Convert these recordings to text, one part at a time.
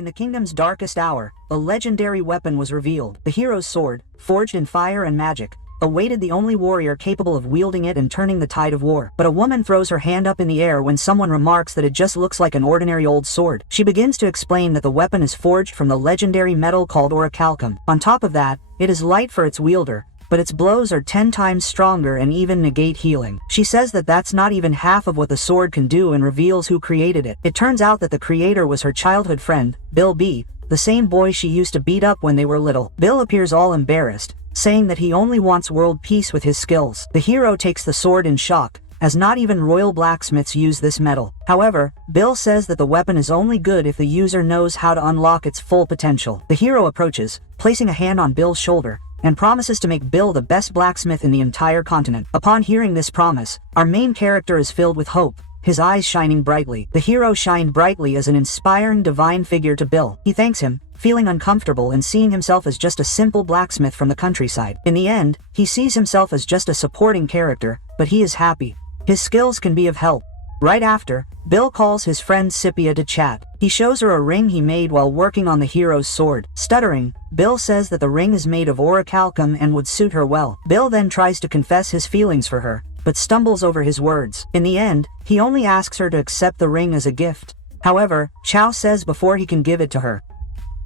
In the kingdom's darkest hour, a legendary weapon was revealed. The hero's sword, forged in fire and magic, awaited the only warrior capable of wielding it and turning the tide of war. But a woman throws her hand up in the air when someone remarks that it just looks like an ordinary old sword. She begins to explain that the weapon is forged from the legendary metal called orichalcum. On top of that, it is light for its wielder, but its blows are 10 times stronger and even negate healing. She says that that's not even half of what the sword can do and reveals who created it. It turns out that the creator was her childhood friend, Bill B., the same boy she used to beat up when they were little. Bill appears all embarrassed, saying that he only wants world peace with his skills. The hero takes the sword in shock, as not even royal blacksmiths use this metal. However, Bill says that the weapon is only good if the user knows how to unlock its full potential. The hero approaches, placing a hand on Bill's shoulder, and promises to make Bill the best blacksmith in the entire continent. Upon hearing this promise, our main character is filled with hope, his eyes shining brightly. The hero shined brightly as an inspiring divine figure to Bill. He thanks him, feeling uncomfortable and seeing himself as just a simple blacksmith from the countryside. In the end, he sees himself as just a supporting character, but he is happy. His skills can be of help. Right after, Bill calls his friend Scipia to chat. He shows her a ring he made while working on the hero's sword. Stuttering, Bill says that the ring is made of orichalcum and would suit her well. Bill then tries to confess his feelings for her, but stumbles over his words. In the end, he only asks her to accept the ring as a gift. However, Chow says before he can give it to her.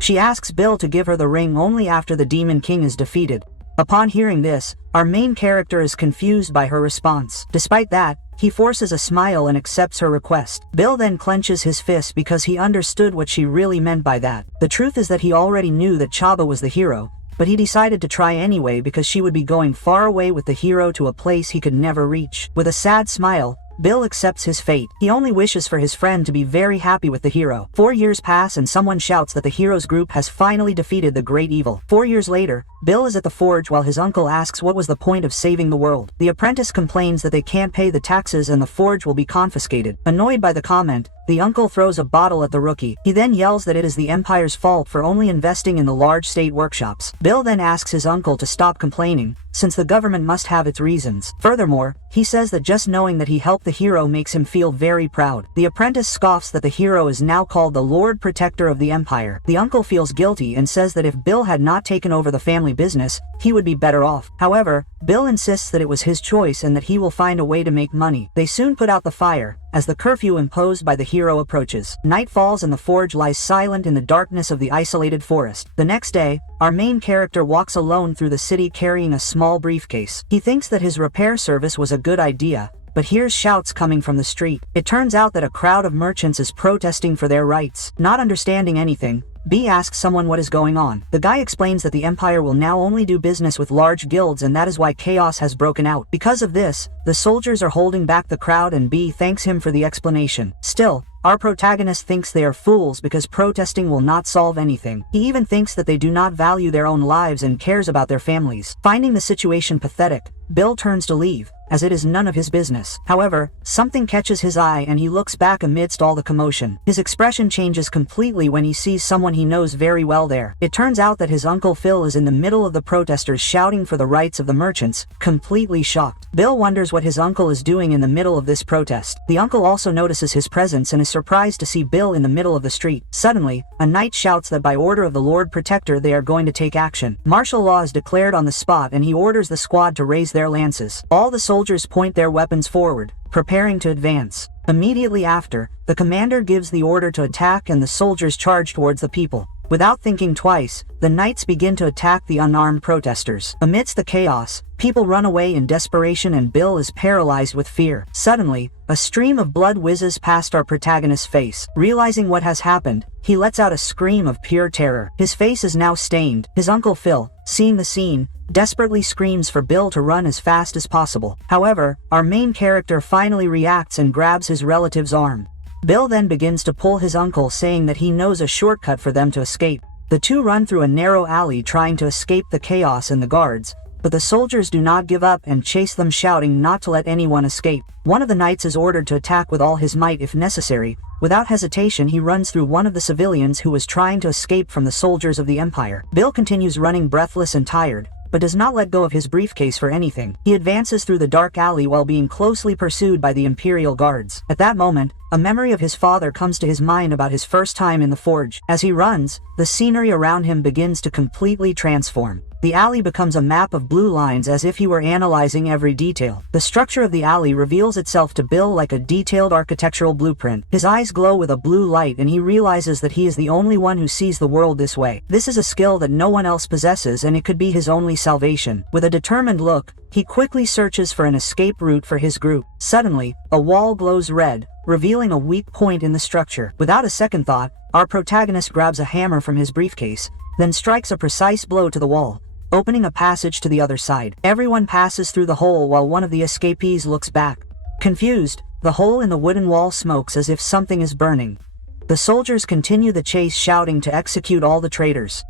She asks Bill to give her the ring only after the Demon King is defeated. Upon hearing this, our main character is confused by her response. Despite that, he forces a smile and accepts her request. Bill then clenches his fist because he understood what she really meant by that. The truth is that he already knew that Chaba was the hero, but he decided to try anyway because she would be going far away with the hero to a place he could never reach. With a sad smile, Bill accepts his fate. He only wishes for his friend to be very happy with the hero. 4 years pass and someone shouts that the hero's group has finally defeated the great evil. 4 years later, Bill is at the forge while his uncle asks what was the point of saving the world. The apprentice complains that they can't pay the taxes and the forge will be confiscated. Annoyed by the comment, the uncle throws a bottle at the rookie. He then yells that it is the Empire's fault for only investing in the large state workshops. Bill then asks his uncle to stop complaining, since the government must have its reasons. Furthermore, he says that just knowing that he helped the hero makes him feel very proud. The apprentice scoffs that the hero is now called the Lord Protector of the Empire. The uncle feels guilty and says that if Bill had not taken over the family business, he would be better off. However, Bill insists that it was his choice and that he will find a way to make money. They soon put out the fire, as the curfew imposed by the hero approaches. Night falls and the forge lies silent in the darkness of the isolated forest. The next day, our main character walks alone through the city carrying a small briefcase. He thinks that his repair service was a good idea, but hears shouts coming from the street. It turns out that a crowd of merchants is protesting for their rights. Not understanding anything, B asks someone what is going on. The guy explains that the Empire will now only do business with large guilds and that is why chaos has broken out. Because of this, the soldiers are holding back the crowd and B thanks him for the explanation. Still, our protagonist thinks they are fools because protesting will not solve anything. He even thinks that they do not value their own lives and cares about their families. Finding the situation pathetic, Bill turns to leave, as it is none of his business. However, something catches his eye and he looks back amidst all the commotion. His expression changes completely when he sees someone he knows very well there. It turns out that his uncle Phil is in the middle of the protesters shouting for the rights of the merchants, completely shocked. Bill wonders what his uncle is doing in the middle of this protest. The uncle also notices his presence and is surprised to see Bill in the middle of the street. Suddenly, a knight shouts that by order of the Lord Protector they are going to take action. Martial law is declared on the spot and he orders the squad to raise their lances. All the soldiers point their weapons forward, preparing to advance. Immediately after, the commander gives the order to attack and the soldiers charge towards the people. Without thinking twice, the knights begin to attack the unarmed protesters. Amidst the chaos, people run away in desperation and Bill is paralyzed with fear. Suddenly, a stream of blood whizzes past our protagonist's face. Realizing what has happened, he lets out a scream of pure terror. His face is now stained. His uncle Phil, seeing the scene, desperately screams for Bill to run as fast as possible. However, our main character finally reacts and grabs his relative's arm. Bill then begins to pull his uncle, saying that he knows a shortcut for them to escape. The two run through a narrow alley trying to escape the chaos and the guards, but the soldiers do not give up and chase them, shouting not to let anyone escape. One of the knights is ordered to attack with all his might if necessary. Without hesitation he runs through one of the civilians who was trying to escape from the soldiers of the Empire. Bill continues running breathless and tired, but does not let go of his briefcase for anything. He advances through the dark alley while being closely pursued by the Imperial guards. At that moment, a memory of his father comes to his mind about his first time in the forge. As he runs, the scenery around him begins to completely transform. The alley becomes a map of blue lines as if he were analyzing every detail. The structure of the alley reveals itself to Bill like a detailed architectural blueprint. His eyes glow with a blue light and he realizes that he is the only one who sees the world this way. This is a skill that no one else possesses and it could be his only salvation. With a determined look, he quickly searches for an escape route for his group. Suddenly, a wall glows red, revealing a weak point in the structure. Without a second thought, our protagonist grabs a hammer from his briefcase, then strikes a precise blow to the wall, opening a passage to the other side. Everyone passes through the hole while one of the escapees looks back. Confused, the hole in the wooden wall smokes as if something is burning. The soldiers continue the chase, shouting to execute all the traitors.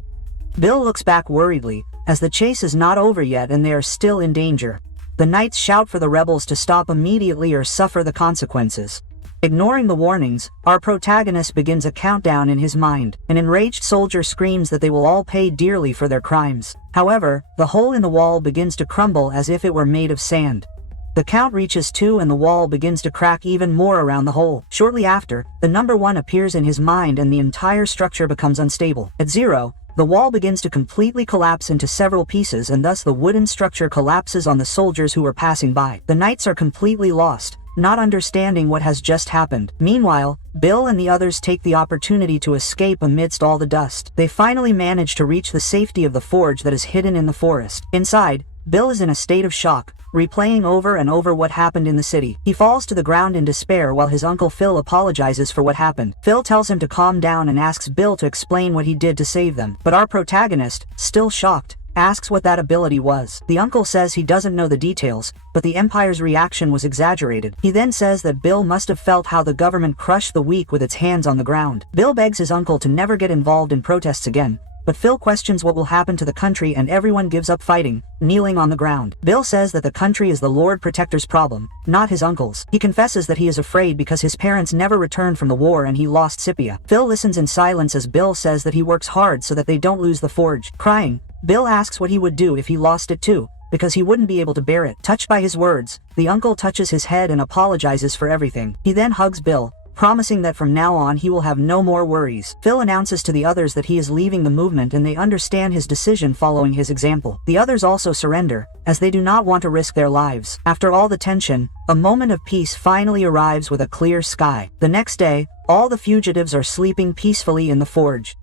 Bill looks back worriedly, as the chase is not over yet and they are still in danger. The knights shout for the rebels to stop immediately or suffer the consequences. Ignoring the warnings, our protagonist begins a countdown in his mind. An enraged soldier screams that they will all pay dearly for their crimes. However, the hole in the wall begins to crumble as if it were made of sand. The count reaches 2 and the wall begins to crack even more around the hole. Shortly after, the number 1 appears in his mind and the entire structure becomes unstable. At 0, the wall begins to completely collapse into several pieces and thus the wooden structure collapses on the soldiers who are passing by. The knights are completely lost, not understanding what has just happened. Meanwhile, Bill and the others take the opportunity to escape amidst all the dust. They finally manage to reach the safety of the forge that is hidden in the forest. Inside, Bill is in a state of shock, replaying over and over what happened in the city. He falls to the ground in despair while his uncle Phil apologizes for what happened. Phil tells him to calm down and asks Bill to explain what he did to save them. But our protagonist, still shocked, asks what that ability was. The uncle says he doesn't know the details, but the Empire's reaction was exaggerated. He then says that Bill must have felt how the government crushed the weak with its hands on the ground. Bill begs his uncle to never get involved in protests again, but Phil questions what will happen to the country and everyone gives up fighting, kneeling on the ground. Bill says that the country is the Lord Protector's problem, not his uncle's. He confesses that he is afraid because his parents never returned from the war and he lost Scipia. Phil listens in silence as Bill says that he works hard so that they don't lose the forge. Crying, Bill asks what he would do if he lost it too, because he wouldn't be able to bear it. Touched by his words, the uncle touches his head and apologizes for everything. He then hugs Bill, promising that from now on he will have no more worries. Phil announces to the others that he is leaving the movement and they understand his decision following his example. The others also surrender, as they do not want to risk their lives. After all the tension, a moment of peace finally arrives with a clear sky. The next day, all the fugitives are sleeping peacefully in the forge.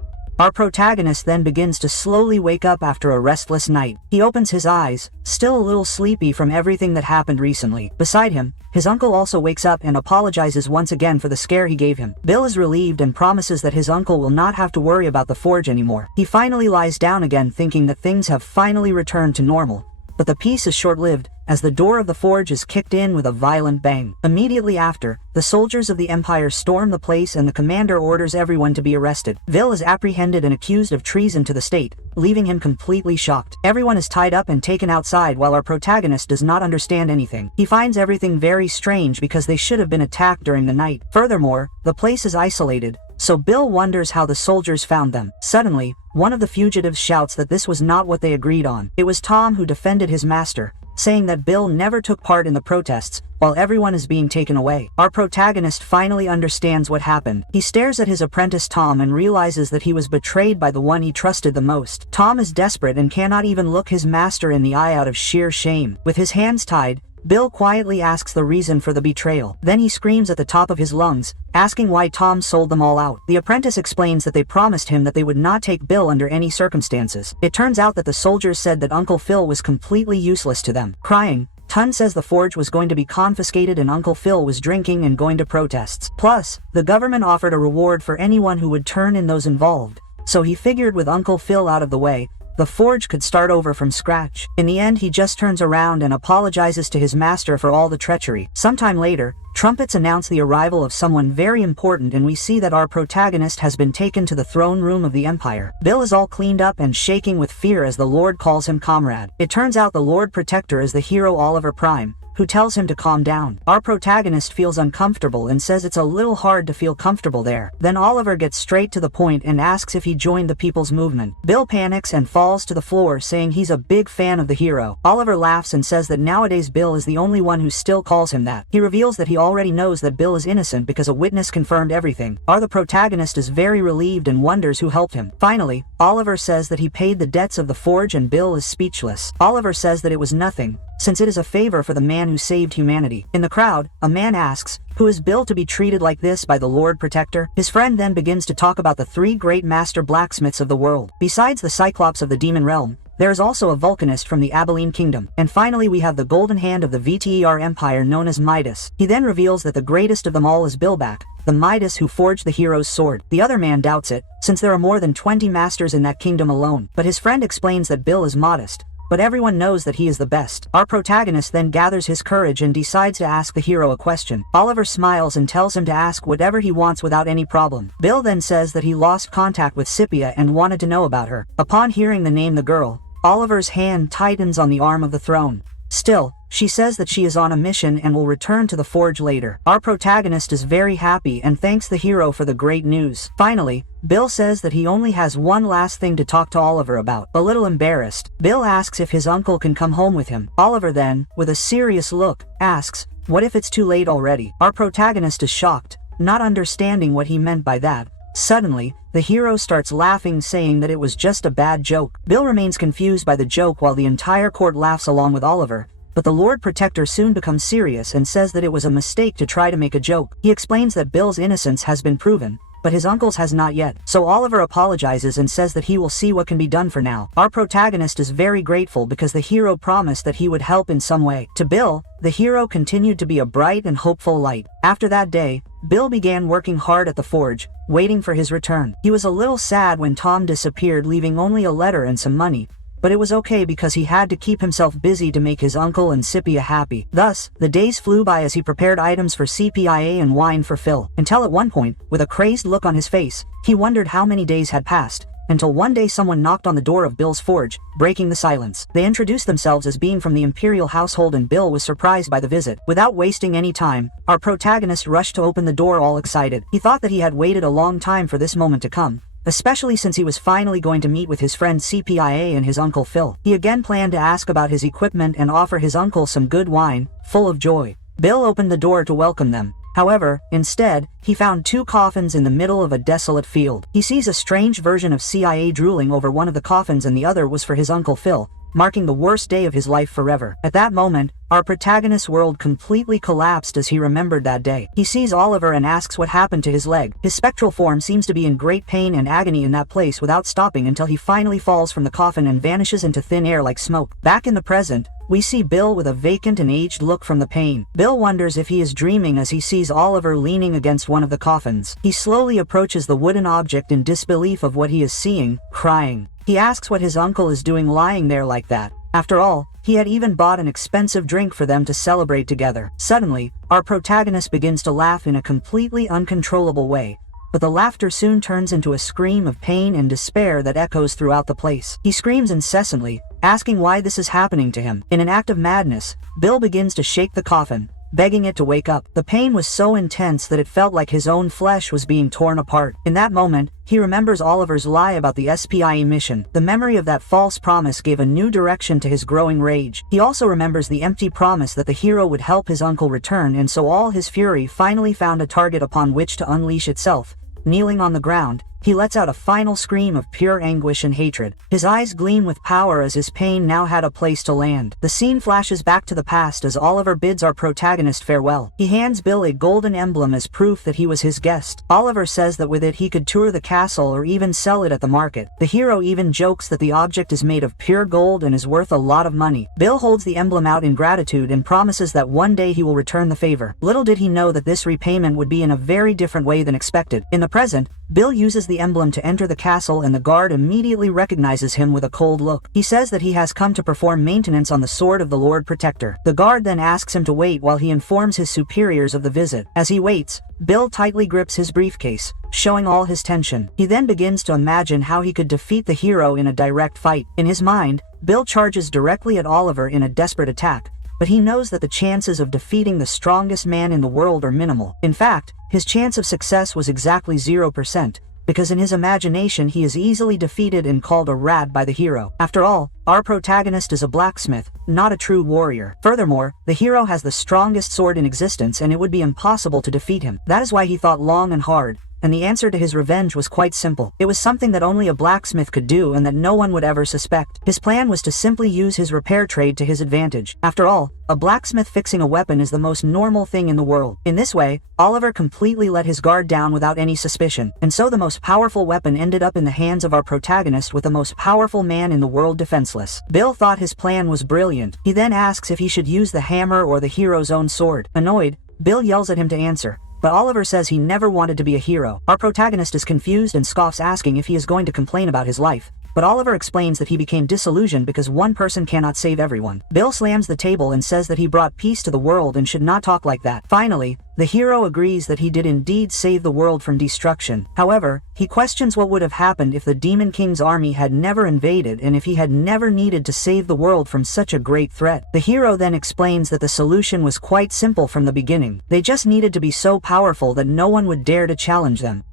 Our protagonist then begins to slowly wake up after a restless night. He opens his eyes, still a little sleepy from everything that happened recently. Beside him, his uncle also wakes up and apologizes once again for the scare he gave him. Bill is relieved and promises that his uncle will not have to worry about the forge anymore. He finally lies down again thinking that things have finally returned to normal. But the peace is short-lived, as the door of the forge is kicked in with a violent bang. Immediately after, the soldiers of the Empire storm the place and the commander orders everyone to be arrested. Bill is apprehended and accused of treason to the state, leaving him completely shocked. Everyone is tied up and taken outside while our protagonist does not understand anything. He finds everything very strange because they should have been attacked during the night. Furthermore, the place is isolated, so Bill wonders how the soldiers found them. Suddenly, one of the fugitives shouts that this was not what they agreed on. It was Tom who defended his master, saying that Bill never took part in the protests, while everyone is being taken away. Our protagonist finally understands what happened. He stares at his apprentice Tom and realizes that he was betrayed by the one he trusted the most. Tom is desperate and cannot even look his master in the eye out of sheer shame. With his hands tied, Bill quietly asks the reason for the betrayal. Then he screams at the top of his lungs, asking why Tom sold them all out. The apprentice explains that they promised him that they would not take Bill under any circumstances. It turns out that the soldiers said that Uncle Phil was completely useless to them. Crying, Tun says the forge was going to be confiscated and Uncle Phil was drinking and going to protests. Plus, the government offered a reward for anyone who would turn in those involved. So he figured with Uncle Phil out of the way, the forge could start over from scratch. In the end, he just turns around and apologizes to his master for all the treachery. Sometime later, trumpets announce the arrival of someone very important and we see that our protagonist has been taken to the throne room of the Empire. Bill is all cleaned up and shaking with fear as the Lord calls him comrade. It turns out the Lord Protector is the hero Oliver Prime, who tells him to calm down. Our protagonist feels uncomfortable and says it's a little hard to feel comfortable there. Then Oliver gets straight to the point and asks if he joined the People's Movement. Bill panics and falls to the floor saying he's a big fan of the hero. Oliver laughs and says that nowadays Bill is the only one who still calls him that. He reveals that he already knows that Bill is innocent because a witness confirmed everything. The protagonist is very relieved and wonders who helped him. Finally, Oliver says that he paid the debts of the forge and Bill is speechless. Oliver says that it was nothing, since it is a favor for the man who saved humanity. In the crowd, a man asks, "Who is Bill to be treated like this by the Lord Protector?" His friend then begins to talk about the 3 great master blacksmiths of the world. Besides the Cyclops of the Demon Realm, there is also a Vulcanist from the Abilene Kingdom. And finally we have the golden hand of the VTER Empire known as Midas. He then reveals that the greatest of them all is Billback, the Midas who forged the hero's sword. The other man doubts it, since there are more than 20 masters in that kingdom alone. But his friend explains that Bill is modest, but everyone knows that he is the best. Our protagonist then gathers his courage and decides to ask the hero a question. Oliver smiles and tells him to ask whatever he wants without any problem. Bill then says that he lost contact with Scipia and wanted to know about her. Upon hearing the name the girl, Oliver's hand tightens on the arm of the throne. Still, she says that she is on a mission and will return to the forge later. Our protagonist is very happy and thanks the hero for the great news. Finally, Bill says that he only has one last thing to talk to Oliver about. A little embarrassed, Bill asks if his uncle can come home with him. Oliver then, with a serious look, asks, "What if it's too late already?" Our protagonist is shocked, not understanding what he meant by that. Suddenly, the hero starts laughing, saying that it was just a bad joke. Bill remains confused by the joke while the entire court laughs along with Oliver, but the Lord Protector soon becomes serious and says that it was a mistake to try to make a joke. He explains that Bill's innocence has been proven, but his uncle's has not yet. So Oliver apologizes and says that he will see what can be done for now. Our protagonist is very grateful because the hero promised that he would help in some way. To Bill, the hero continued to be a bright and hopeful light. After that day, Bill began working hard at the forge, waiting for his return. He was a little sad when Tom disappeared, leaving only a letter and some money, but it was okay because he had to keep himself busy to make his uncle and Scipia happy. Thus, the days flew by as he prepared items for CPIA and wine for Phil, until at one point, with a crazed look on his face, he wondered how many days had passed, until one day someone knocked on the door of Bill's forge, breaking the silence. They introduced themselves as being from the Imperial household and Bill was surprised by the visit. Without wasting any time, our protagonist rushed to open the door all excited. He thought that he had waited a long time for this moment to come, especially since he was finally going to meet with his friend CPIA and his uncle Phil. He again planned to ask about his equipment and offer his uncle some good wine, full of joy. Bill opened the door to welcome them. However, instead, he found 2 coffins in the middle of a desolate field. He sees a strange version of CIA drooling over one of the coffins and the other was for his uncle Phil, marking the worst day of his life forever. At that moment, our protagonist's world completely collapsed as he remembered that day. He sees Oliver and asks what happened to his leg. His spectral form seems to be in great pain and agony in that place without stopping until he finally falls from the coffin and vanishes into thin air like smoke. Back in the present, we see Bill with a vacant and aged look from the pain. Bill wonders if he is dreaming as he sees Oliver leaning against one of the coffins. He slowly approaches the wooden object in disbelief of what he is seeing, crying. He asks what his uncle is doing lying there like that. After all, he had even bought an expensive drink for them to celebrate together. Suddenly, our protagonist begins to laugh in a completely uncontrollable way, but the laughter soon turns into a scream of pain and despair that echoes throughout the place. He screams incessantly, asking why this is happening to him. In an act of madness, Bill begins to shake the coffin, begging it to wake up. The pain was so intense that it felt like his own flesh was being torn apart. In that moment, he remembers Oliver's lie about the SPIE mission. The memory of that false promise gave a new direction to his growing rage. He also remembers the empty promise that the hero would help his uncle return, and so all his fury finally found a target upon which to unleash itself. Kneeling on the ground, he lets out a final scream of pure anguish and hatred. His eyes gleam with power as his pain now had a place to land. The scene flashes back to the past as Oliver bids our protagonist farewell. He hands Bill a golden emblem as proof that he was his guest. Oliver says that with it he could tour the castle or even sell it at the market. The hero even jokes that the object is made of pure gold and is worth a lot of money. Bill holds the emblem out in gratitude and promises that one day he will return the favor. Little did he know that this repayment would be in a very different way than expected. In the present, Bill uses the emblem to enter the castle and the guard immediately recognizes him with a cold look. He says that he has come to perform maintenance on the sword of the Lord Protector. The guard then asks him to wait while he informs his superiors of the visit. As he waits, Bill tightly grips his briefcase, showing all his tension. He then begins to imagine how he could defeat the hero in a direct fight. In his mind, Bill charges directly at Oliver in a desperate attack, but he knows that the chances of defeating the strongest man in the world are minimal. In fact, his chance of success was exactly 0%, because in his imagination he is easily defeated and called a rat by the hero. After all, our protagonist is a blacksmith, not a true warrior. Furthermore, the hero has the strongest sword in existence and it would be impossible to defeat him. That is why he thought long and hard, and the answer to his revenge was quite simple. It was something that only a blacksmith could do and that no one would ever suspect. His plan was to simply use his repair trade to his advantage. After all, a blacksmith fixing a weapon is the most normal thing in the world. In this way, Oliver completely let his guard down without any suspicion, and so the most powerful weapon ended up in the hands of our protagonist with the most powerful man in the world defenseless. Bill thought his plan was brilliant. He then asks if he should use the hammer or the hero's own sword. Annoyed, Bill yells at him to answer, but Oliver says he never wanted to be a hero. Our protagonist is confused and scoffs, asking if he is going to complain about his life. But Oliver explains that he became disillusioned because one person cannot save everyone. Bill slams the table and says that he brought peace to the world and should not talk like that. Finally, the hero agrees that he did indeed save the world from destruction. However, he questions what would have happened if the Demon King's army had never invaded and if he had never needed to save the world from such a great threat. The hero then explains that the solution was quite simple from the beginning. They just needed to be so powerful that no one would dare to challenge them.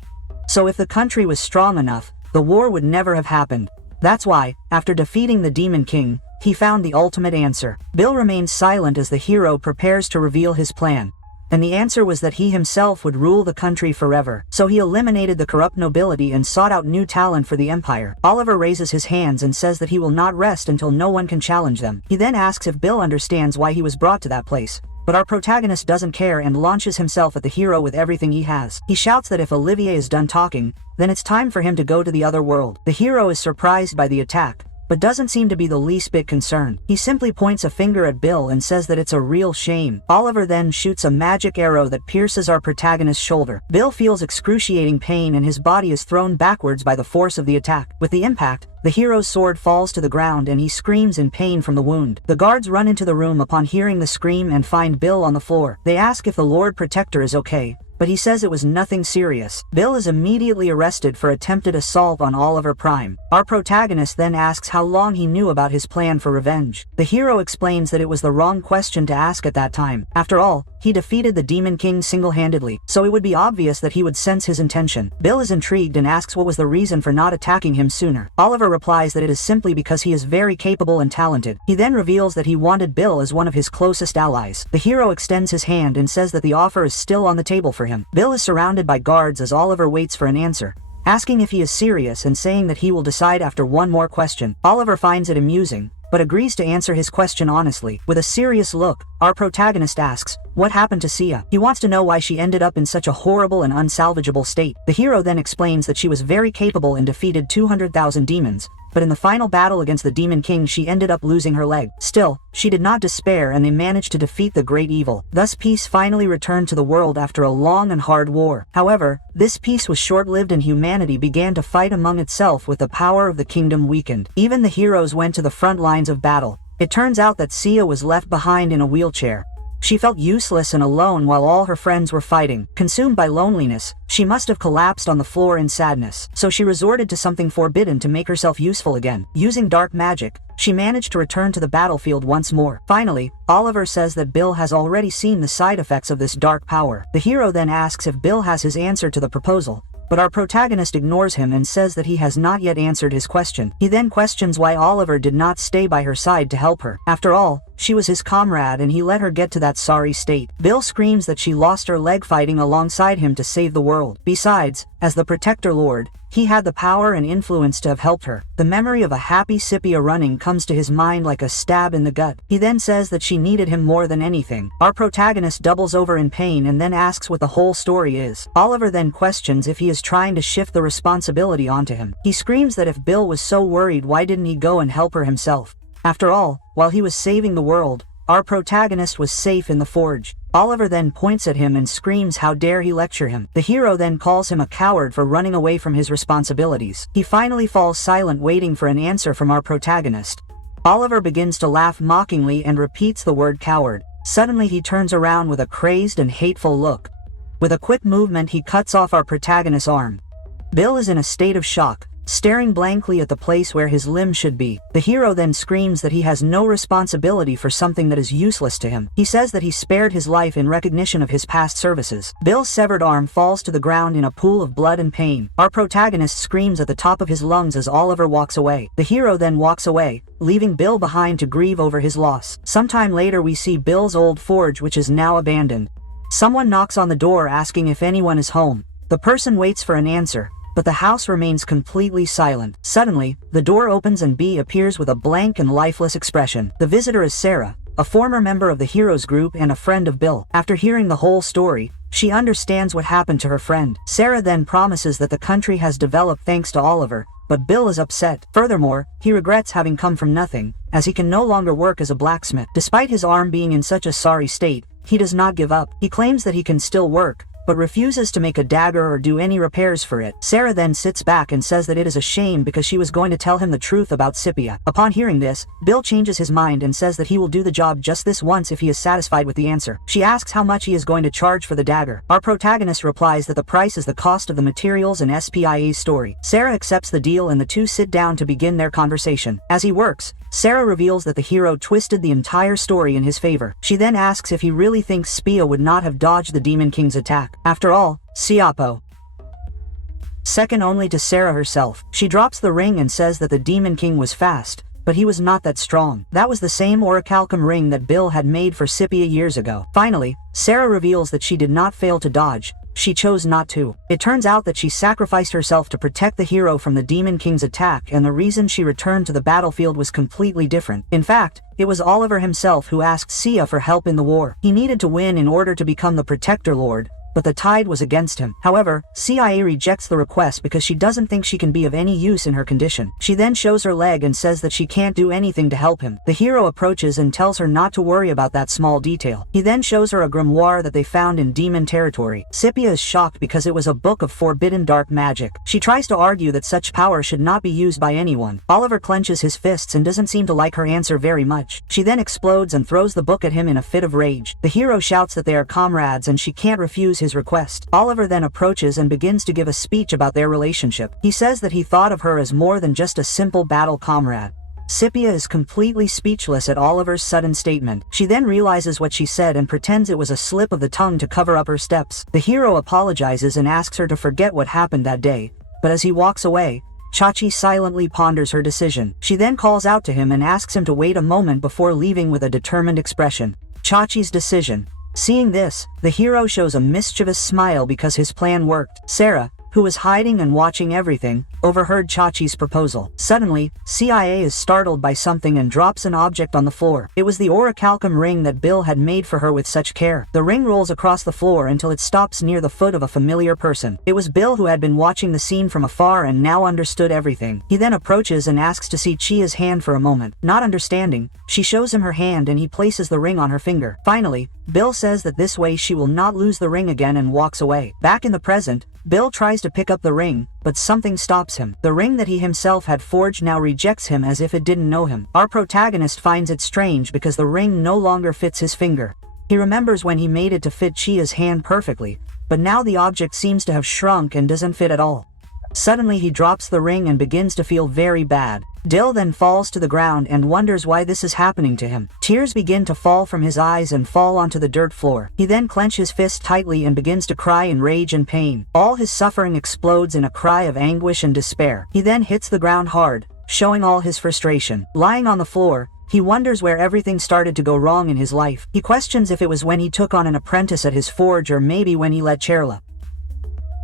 So if the country was strong enough, the war would never have happened. That's why, after defeating the Demon King, he found the ultimate answer. Bill remains silent as the hero prepares to reveal his plan, and the answer was that he himself would rule the country forever. So he eliminated the corrupt nobility and sought out new talent for the empire. Oliver raises his hands and says that he will not rest until no one can challenge them. He then asks if Bill understands why he was brought to that place. But our protagonist doesn't care and launches himself at the hero with everything he has. He shouts that if Olivier is done talking, then it's time for him to go to the other world. The hero is surprised by the attack, but doesn't seem to be the least bit concerned. He simply points a finger at Bill and says that it's a real shame. Oliver then shoots a magic arrow that pierces our protagonist's shoulder. Bill feels excruciating pain and his body is thrown backwards by the force of the attack. With the impact, the hero's sword falls to the ground and he screams in pain from the wound. The guards run into the room upon hearing the scream and find Bill on the floor. They ask if the Lord Protector is okay, but he says it was nothing serious. Bill is immediately arrested for attempted assault on Oliver Prime. Our protagonist then asks how long he knew about his plan for revenge. The hero explains that it was the wrong question to ask at that time. After all, he defeated the Demon King single-handedly, so it would be obvious that he would sense his intention. Bill is intrigued and asks what was the reason for not attacking him sooner. Oliver replies that it is simply because he is very capable and talented. He then reveals that he wanted Bill as one of his closest allies. The hero extends his hand and says that the offer is still on the table for him. Bill is surrounded by guards as Oliver waits for an answer, asking if he is serious and saying that he will decide after one more question. Oliver finds it amusing, but agrees to answer his question honestly. With a serious look, our protagonist asks, what happened to Sia? He wants to know why she ended up in such a horrible and unsalvageable state. The hero then explains that she was very capable and defeated 200,000 demons, but in the final battle against the Demon King she ended up losing her leg. Still, she did not despair and they managed to defeat the great evil. Thus peace finally returned to the world after a long and hard war. However, this peace was short-lived and humanity began to fight among itself with the power of the kingdom weakened. Even the heroes went to the front lines of battle. It turns out that Sia was left behind in a wheelchair. She felt useless and alone while all her friends were fighting. Consumed by loneliness, she must have collapsed on the floor in sadness. So she resorted to something forbidden to make herself useful again. Using dark magic, she managed to return to the battlefield once more. Finally, Oliver says that Bill has already seen the side effects of this dark power. The hero then asks if Bill has his answer to the proposal, but our protagonist ignores him and says that he has not yet answered his question. He then questions why Oliver did not stay by her side to help her. After all, she was his comrade and he let her get to that sorry state. Bill screams that she lost her leg fighting alongside him to save the world. Besides, as the Protector Lord, he had the power and influence to have helped her. The memory of a happy Scipia running comes to his mind like a stab in the gut. He then says that she needed him more than anything. Our protagonist doubles over in pain and then asks what the whole story is. Oliver then questions if he is trying to shift the responsibility onto him. He screams that if Bill was so worried, why didn't he go and help her himself? After all, while he was saving the world, our protagonist was safe in the forge. Oliver then points at him and screams how dare he lecture him. The hero then calls him a coward for running away from his responsibilities. He finally falls silent waiting for an answer from our protagonist. Oliver begins to laugh mockingly and repeats the word coward. Suddenly he turns around with a crazed and hateful look. With a quick movement he cuts off our protagonist's arm. Bill is in a state of shock, staring blankly at the place where his limb should be. The hero then screams that he has no responsibility for something that is useless to him. He says that he spared his life in recognition of his past services. Bill's severed arm falls to the ground in a pool of blood and pain. Our protagonist screams at the top of his lungs as Oliver walks away. The hero then walks away, leaving Bill behind to grieve over his loss. Sometime later we see Bill's old forge, which is now abandoned. Someone knocks on the door asking if anyone is home. The person waits for an answer, but the house remains completely silent. Suddenly, the door opens and B appears with a blank and lifeless expression. The visitor is Sarah, a former member of the heroes group and a friend of Bill. After hearing the whole story, she understands what happened to her friend. Sarah then promises that the country has developed thanks to Oliver, but Bill is upset. Furthermore, he regrets having come from nothing, as he can no longer work as a blacksmith. Despite his arm being in such a sorry state, he does not give up. He claims that he can still work, but refuses to make a dagger or do any repairs for it. Sarah then sits back and says that it is a shame because she was going to tell him the truth about Scipia. Upon hearing this, Bill changes his mind and says that he will do the job just this once if he is satisfied with the answer. She asks how much he is going to charge for the dagger. Our protagonist replies that the price is the cost of the materials and Spia's story. Sarah accepts the deal and the two sit down to begin their conversation. As he works, Sarah reveals that the hero twisted the entire story in his favor. She then asks if he really thinks Spia would not have dodged the Demon King's attack. After all, Siapo, second only to Sarah herself. She drops the ring and says that the Demon King was fast, but he was not that strong. That was the same orichalcum ring that Bill had made for Scipia years ago. Finally, Sarah reveals that she did not fail to dodge. She chose not to. It turns out that she sacrificed herself to protect the hero from the Demon King's attack, and the reason she returned to the battlefield was completely different. In fact, it was Oliver himself who asked Sia for help in the war. He needed to win in order to become the Protector Lord, but the tide was against him. However, CIA rejects the request because she doesn't think she can be of any use in her condition. She then shows her leg and says that she can't do anything to help him. The hero approaches and tells her not to worry about that small detail. He then shows her a grimoire that they found in demon territory. Scipia is shocked because it was a book of forbidden dark magic. She tries to argue that such power should not be used by anyone. Oliver clenches his fists and doesn't seem to like her answer very much. She then explodes and throws the book at him in a fit of rage. The hero shouts that they are comrades and she can't refuse his request. Oliver then approaches and begins to give a speech about their relationship. He says that he thought of her as more than just a simple battle comrade. Scipia is completely speechless at Oliver's sudden statement. She then realizes what she said and pretends it was a slip of the tongue to cover up her steps. The hero apologizes and asks her to forget what happened that day, but as he walks away, Chachi silently ponders her decision. She then calls out to him and asks him to wait a moment before leaving with a determined expression. Chachi's decision. Seeing this, the hero shows a mischievous smile because his plan worked. Sarah, who was hiding and watching everything, overheard Chachi's proposal. Suddenly, CIA is startled by something and drops an object on the floor. It was the orichalcum ring that Bill had made for her with such care. The ring rolls across the floor until it stops near the foot of a familiar person. It was Bill, who had been watching the scene from afar and now understood everything. He then approaches and asks to see Chia's hand for a moment. Not understanding, she shows him her hand and he places the ring on her finger. Finally, Bill says that this way she will not lose the ring again and walks away. Back in the present, Bill tries to pick up the ring, but something stops him. The ring that he himself had forged now rejects him as if it didn't know him. Our protagonist finds it strange because the ring no longer fits his finger. He remembers when he made it to fit Chia's hand perfectly, but now the object seems to have shrunk and doesn't fit at all. Suddenly he drops the ring and begins to feel very bad. Dill then falls to the ground and wonders why this is happening to him. Tears begin to fall from his eyes and fall onto the dirt floor. He then clenches his fist tightly and begins to cry in rage and pain. All his suffering explodes in a cry of anguish and despair. He then hits the ground hard, showing all his frustration. Lying on the floor, he wonders where everything started to go wrong in his life. He questions if it was when he took on an apprentice at his forge or maybe when he led Cherla.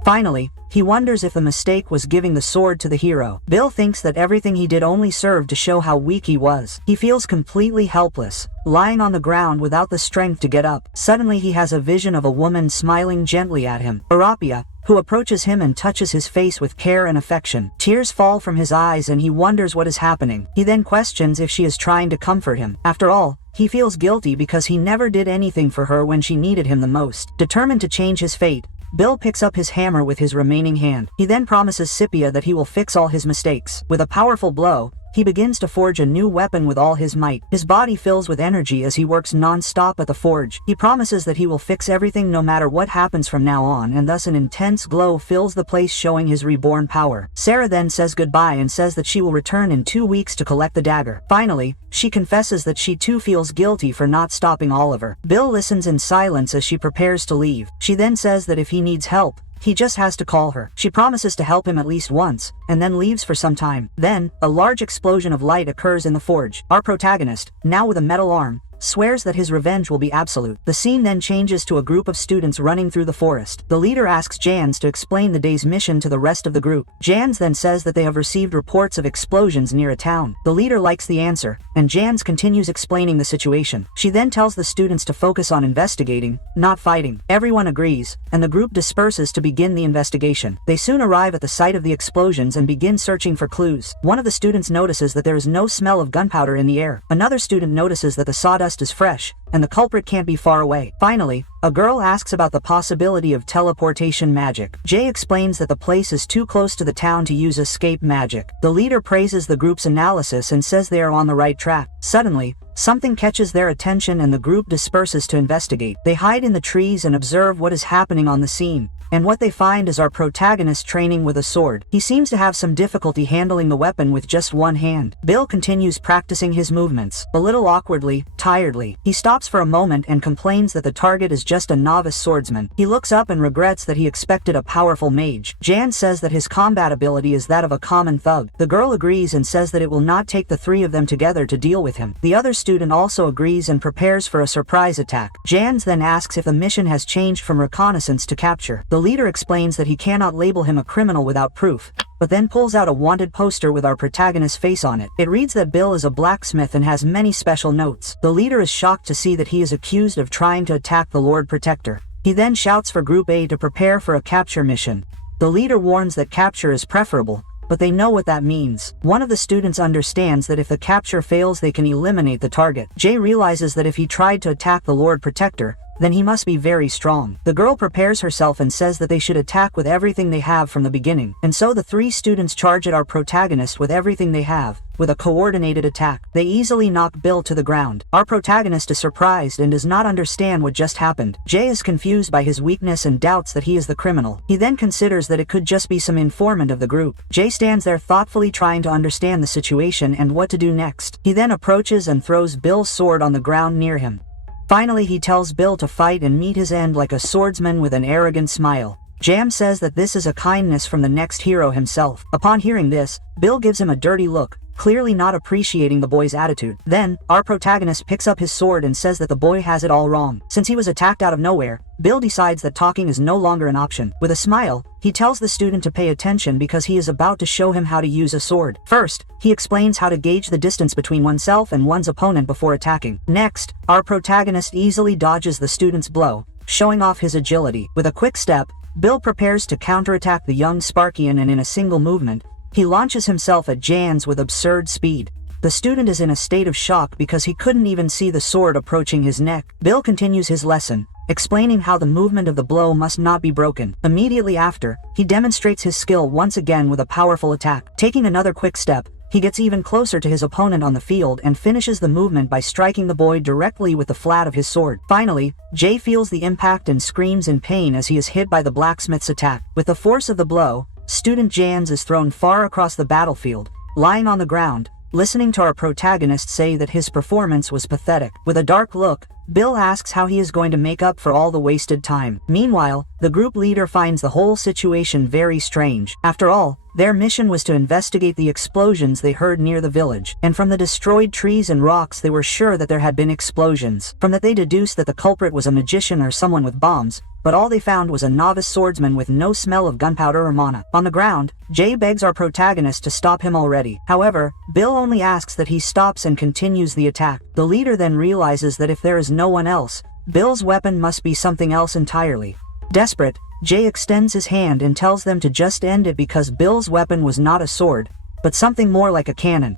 Finally, he wonders if the mistake was giving the sword to the hero. Bill thinks that everything he did only served to show how weak he was. He feels completely helpless, lying on the ground without the strength to get up. Suddenly he has a vision of a woman smiling gently at him. Arapia, who approaches him and touches his face with care and affection. Tears fall from his eyes and he wonders what is happening. He then questions if she is trying to comfort him. After all, he feels guilty because he never did anything for her when she needed him the most. Determined to change his fate, Bill picks up his hammer with his remaining hand. He then promises Scipia that he will fix all his mistakes. With a powerful blow, he begins to forge a new weapon with all his might. His body fills with energy as he works non-stop at the forge. He promises that he will fix everything no matter what happens from now on, and thus an intense glow fills the place, showing his reborn power. Sarah then says goodbye and says that she will return in 2 weeks to collect the dagger. Finally, she confesses that she too feels guilty for not stopping Oliver. Bill listens in silence as she prepares to leave. She then says that if he needs help, he just has to call her. She promises to help him at least once, and then leaves for some time. Then, a large explosion of light occurs in the forge. Our protagonist, now with a metal arm, swears that his revenge will be absolute. The scene then changes to a group of students running through the forest. The leader asks Jans to explain the day's mission to the rest of the group. Jans then says that they have received reports of explosions near a town. The leader likes the answer, and Jans continues explaining the situation. She then tells the students to focus on investigating, not fighting. Everyone agrees, and the group disperses to begin the investigation. They soon arrive at the site of the explosions and begin searching for clues. One of the students notices that there is no smell of gunpowder in the air. Another student notices that the sawdust is fresh, and the culprit can't be far away. Finally, a girl asks about the possibility of teleportation magic. Jay explains that the place is too close to the town to use escape magic. The leader praises the group's analysis and says they are on the right track. Suddenly, something catches their attention and the group disperses to investigate. They hide in the trees and observe what is happening on the scene. And what they find is our protagonist training with a sword. He seems to have some difficulty handling the weapon with just one hand. Bill continues practicing his movements, a little awkwardly, tiredly. He stops for a moment and complains that the target is just a novice swordsman. He looks up and regrets that he expected a powerful mage. Jan says that his combat ability is that of a common thug. The girl agrees and says that it will not take the three of them together to deal with him. The other student also agrees and prepares for a surprise attack. Jans then asks if the mission has changed from reconnaissance to capture. The leader explains that he cannot label him a criminal without proof, but then pulls out a wanted poster with our protagonist's face on it. It reads that Bill is a blacksmith and has many special notes. The leader is shocked to see that he is accused of trying to attack the Lord Protector. He then shouts for Group A to prepare for a capture mission. The leader warns that capture is preferable, but they know what that means. One of the students understands that if the capture fails they can eliminate the target. Jay realizes that if he tried to attack the Lord Protector, then he must be very strong. The girl prepares herself and says that they should attack with everything they have from the beginning. And so the three students charge at our protagonist with everything they have, with a coordinated attack. They easily knock Bill to the ground. Our protagonist is surprised and does not understand what just happened. Jay is confused by his weakness and doubts that he is the criminal. He then considers that it could just be some informant of the group. Jay stands there thoughtfully trying to understand the situation and what to do next. He then approaches and throws Bill's sword on the ground near him. Finally, he tells Bill to fight and meet his end like a swordsman with an arrogant smile. Jam says that this is a kindness from the next hero himself. Upon hearing this, Bill gives him a dirty look, clearly not appreciating the boy's attitude. Then, our protagonist picks up his sword and says that the boy has it all wrong. Since he was attacked out of nowhere, Bill decides that talking is no longer an option. With a smile, he tells the student to pay attention because he is about to show him how to use a sword. First, he explains how to gauge the distance between oneself and one's opponent before attacking. Next, our protagonist easily dodges the student's blow, showing off his agility. With a quick step, Bill prepares to counterattack the young Sparkian, and in a single movement, he launches himself at Jans with absurd speed. The student is in a state of shock because he couldn't even see the sword approaching his neck. Bill continues his lesson, explaining how the movement of the blow must not be broken. Immediately after, he demonstrates his skill once again with a powerful attack. Taking another quick step, he gets even closer to his opponent on the field and finishes the movement by striking the boy directly with the flat of his sword. Finally, Jay feels the impact and screams in pain as he is hit by the blacksmith's attack. With the force of the blow, student Jans is thrown far across the battlefield, lying on the ground, listening to our protagonist say that his performance was pathetic. With a dark look, Bill asks how he is going to make up for all the wasted time. Meanwhile, the group leader finds the whole situation very strange. After all, their mission was to investigate the explosions they heard near the village, and from the destroyed trees and rocks they were sure that there had been explosions. From that they deduced that the culprit was a magician or someone with bombs, but all they found was a novice swordsman with no smell of gunpowder or mana. On the ground, Jay begs our protagonist to stop him already. However, Bill only asks that he stops and continues the attack. The leader then realizes that if there is no one else, Bill's weapon must be something else entirely. Desperate, Jay extends his hand and tells them to just end it because Bill's weapon was not a sword, but something more like a cannon.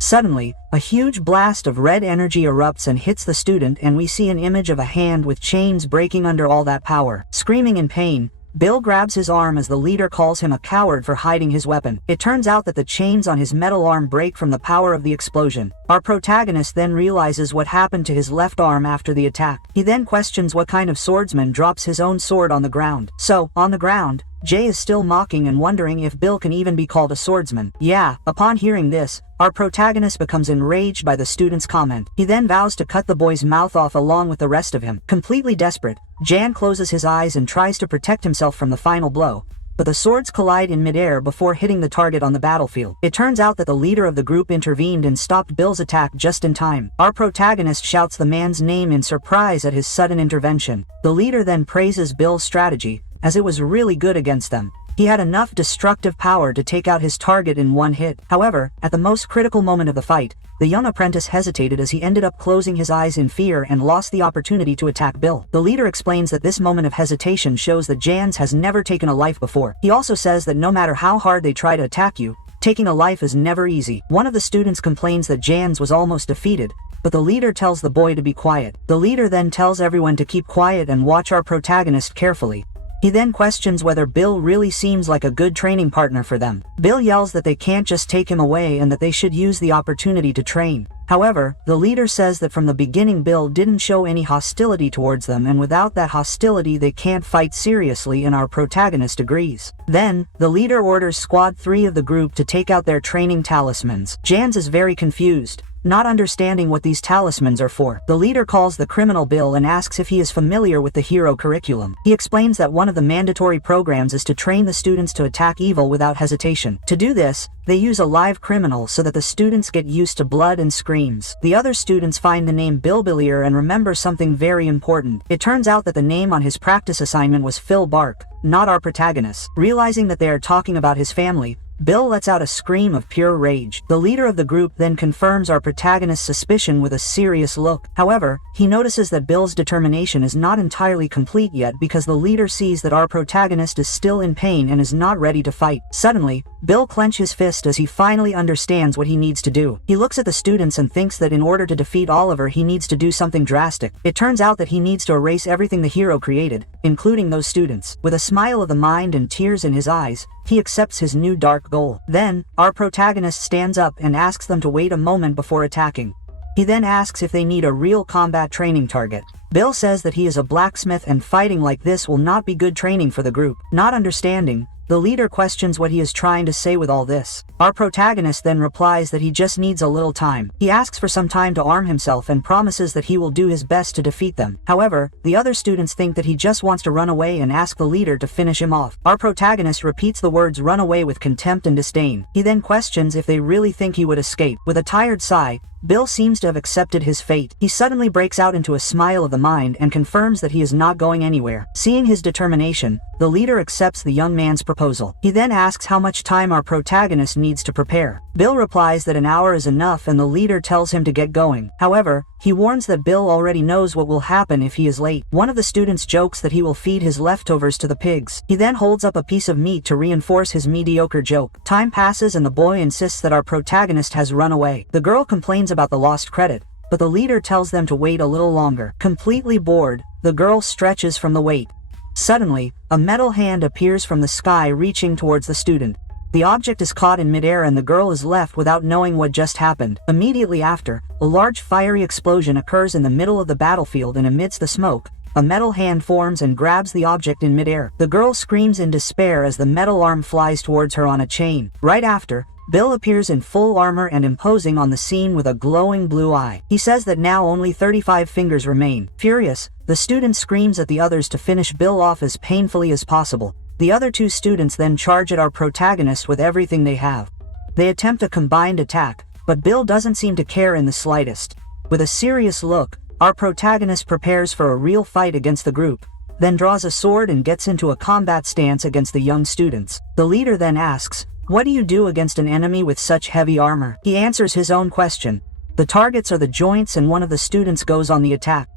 Suddenly, a huge blast of red energy erupts and hits the student, and we see an image of a hand with chains breaking under all that power. Screaming in pain, Bill grabs his arm as the leader calls him a coward for hiding his weapon. It turns out that the chains on his metal arm break from the power of the explosion. Our protagonist then realizes what happened to his left arm after the attack. He then questions what kind of swordsman drops his own sword on the ground. So, on the ground, Jay is still mocking and wondering if Bill can even be called a swordsman. Yeah, upon hearing this, our protagonist becomes enraged by the student's comment. He then vows to cut the boy's mouth off along with the rest of him. Completely desperate, Jan closes his eyes and tries to protect himself from the final blow, but the swords collide in midair before hitting the target on the battlefield. It turns out that the leader of the group intervened and stopped Bill's attack just in time. Our protagonist shouts the man's name in surprise at his sudden intervention. The leader then praises Bill's strategy, as it was really good against them. He had enough destructive power to take out his target in one hit. However, at the most critical moment of the fight, the young apprentice hesitated as he ended up closing his eyes in fear and lost the opportunity to attack Bill. The leader explains that this moment of hesitation shows that Jans has never taken a life before. He also says that no matter how hard they try to attack you, taking a life is never easy. One of the students complains that Jans was almost defeated, but the leader tells the boy to be quiet. The leader then tells everyone to keep quiet and watch our protagonist carefully. He then questions whether Bill really seems like a good training partner for them. Bill yells that they can't just take him away and that they should use the opportunity to train. However, the leader says that from the beginning Bill didn't show any hostility towards them, and without that hostility they can't fight seriously, and our protagonist agrees. Then, the leader orders Squad 3 of the group to take out their training talismans. Jans is very confused, not understanding what these talismans are for. The leader calls the criminal Bill and asks if he is familiar with the hero curriculum. He explains that one of the mandatory programs is to train the students to attack evil without hesitation. To do this, they use a live criminal so that the students get used to blood and screams. The other students find the name Bill Billier and remember something very important. It turns out that the name on his practice assignment was Phil Bark, not our protagonist. Realizing that they are talking about his family, Bill lets out a scream of pure rage. The leader of the group then confirms our protagonist's suspicion with a serious look. However, he notices that Bill's determination is not entirely complete yet because the leader sees that our protagonist is still in pain and is not ready to fight. Suddenly, Bill clenches his fist as he finally understands what he needs to do. He looks at the students and thinks that in order to defeat Oliver he needs to do something drastic. It turns out that he needs to erase everything the hero created, including those students. With a smile of the mind and tears in his eyes, he accepts his new dark goal. Then, our protagonist stands up and asks them to wait a moment before attacking. He then asks if they need a real combat training target. Bill says that he is a blacksmith and fighting like this will not be good training for the group. Not understanding, the leader questions what he is trying to say with all this. Our protagonist then replies that he just needs a little time. He asks for some time to arm himself and promises that he will do his best to defeat them. However, the other students think that he just wants to run away and ask the leader to finish him off. Our protagonist repeats the words run away with contempt and disdain. He then questions if they really think he would escape. With a tired sigh, Bill seems to have accepted his fate. He suddenly breaks out into a smile of the mind and confirms that he is not going anywhere. Seeing his determination, the leader accepts the young man's proposal. He then asks how much time our protagonist needs to prepare. Bill replies that an hour is enough and the leader tells him to get going. However, he warns that Bill already knows what will happen if he is late. One of the students jokes that he will feed his leftovers to the pigs. He then holds up a piece of meat to reinforce his mediocre joke. Time passes and the boy insists that our protagonist has run away. The girl complains about the lost credit, but the leader tells them to wait a little longer. Completely bored, the girl stretches from the wait. Suddenly, a metal hand appears from the sky reaching towards the student. The object is caught in midair and the girl is left without knowing what just happened. Immediately after, a large fiery explosion occurs in the middle of the battlefield, and amidst the smoke, a metal hand forms and grabs the object in midair. The girl screams in despair as the metal arm flies towards her on a chain. Right after, Bill appears in full armor and imposing on the scene with a glowing blue eye. He says that now only 35 fingers remain. Furious, the student screams at the others to finish Bill off as painfully as possible. The other two students then charge at our protagonist with everything they have. They attempt a combined attack, but Bill doesn't seem to care in the slightest. With a serious look, our protagonist prepares for a real fight against the group, then draws a sword and gets into a combat stance against the young students. The leader then asks, "What do you do against an enemy with such heavy armor?" He answers his own question. The targets are the joints and one of the students goes on the attack.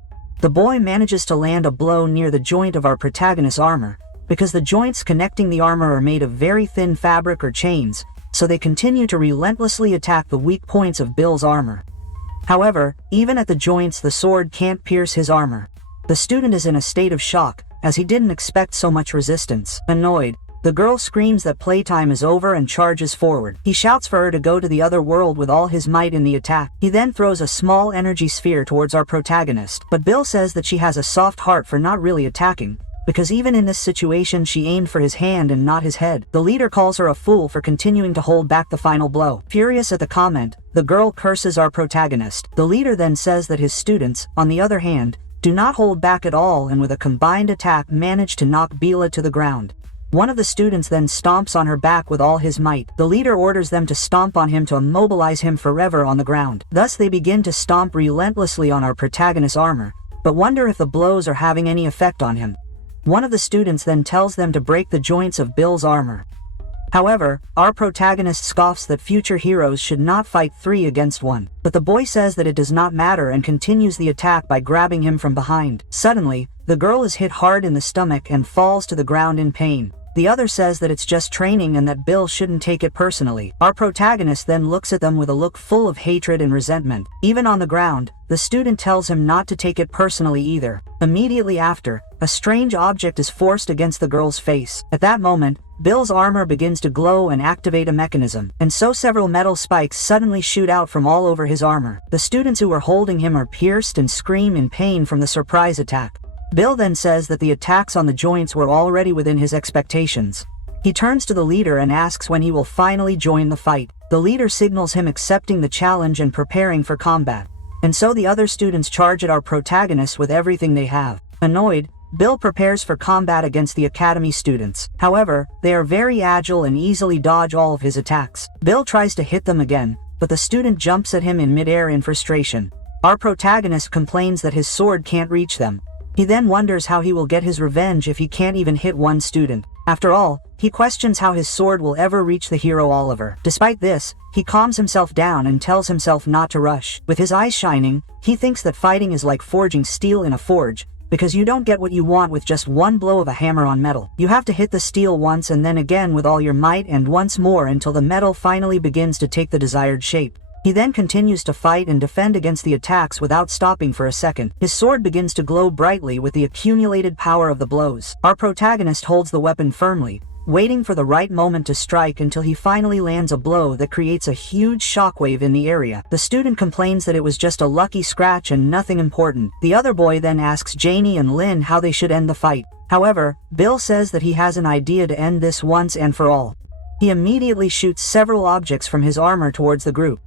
The boy manages to land a blow near the joint of our protagonist's armor, because the joints connecting the armor are made of very thin fabric or chains, so they continue to relentlessly attack the weak points of Bill's armor. However, even at the joints the sword can't pierce his armor. The student is in a state of shock, as he didn't expect so much resistance. Annoyed, the girl screams that playtime is over and charges forward. He shouts for her to go to the other world with all his might in the attack. He then throws a small energy sphere towards our protagonist, but Bill says that she has a soft heart for not really attacking, because even in this situation she aimed for his hand and not his head. The leader calls her a fool for continuing to hold back the final blow. Furious at the comment, the girl curses our protagonist. The leader then says that his students, on the other hand, do not hold back at all and with a combined attack manage to knock Bila to the ground. One of the students then stomps on her back with all his might. The leader orders them to stomp on him to immobilize him forever on the ground. Thus they begin to stomp relentlessly on our protagonist's armor, but wonder if the blows are having any effect on him. One of the students then tells them to break the joints of Bill's armor. However, our protagonist scoffs that future heroes should not fight 3 against 1, but the boy says that it does not matter and continues the attack by grabbing him from behind. Suddenly, the girl is hit hard in the stomach and falls to the ground in pain. The other says that it's just training and that Bill shouldn't take it personally. Our protagonist then looks at them with a look full of hatred and resentment. Even on the ground, the student tells him not to take it personally either. Immediately after, a strange object is forced against the girl's face. At that moment, Bill's armor begins to glow and activate a mechanism, and so several metal spikes suddenly shoot out from all over his armor. The students who are holding him are pierced and scream in pain from the surprise attack. Bill then says that the attacks on the joints were already within his expectations. He turns to the leader and asks when he will finally join the fight. The leader signals him accepting the challenge and preparing for combat. And so the other students charge at our protagonist with everything they have. Annoyed, Bill prepares for combat against the academy students. However, they are very agile and easily dodge all of his attacks. Bill tries to hit them again, but the student jumps at him in midair in frustration. Our protagonist complains that his sword can't reach them. He then wonders how he will get his revenge if he can't even hit one student. After all, he questions how his sword will ever reach the hero Oliver. Despite this, he calms himself down and tells himself not to rush. With his eyes shining, he thinks that fighting is like forging steel in a forge, because you don't get what you want with just one blow of a hammer on metal. You have to hit the steel once and then again with all your might and once more until the metal finally begins to take the desired shape. He then continues to fight and defend against the attacks without stopping for a second. His sword begins to glow brightly with the accumulated power of the blows. Our protagonist holds the weapon firmly, waiting for the right moment to strike until he finally lands a blow that creates a huge shockwave in the area. The student complains that it was just a lucky scratch and nothing important. The other boy then asks Janie and Lynn how they should end the fight. However, Bill says that he has an idea to end this once and for all. He immediately shoots several objects from his armor towards the group.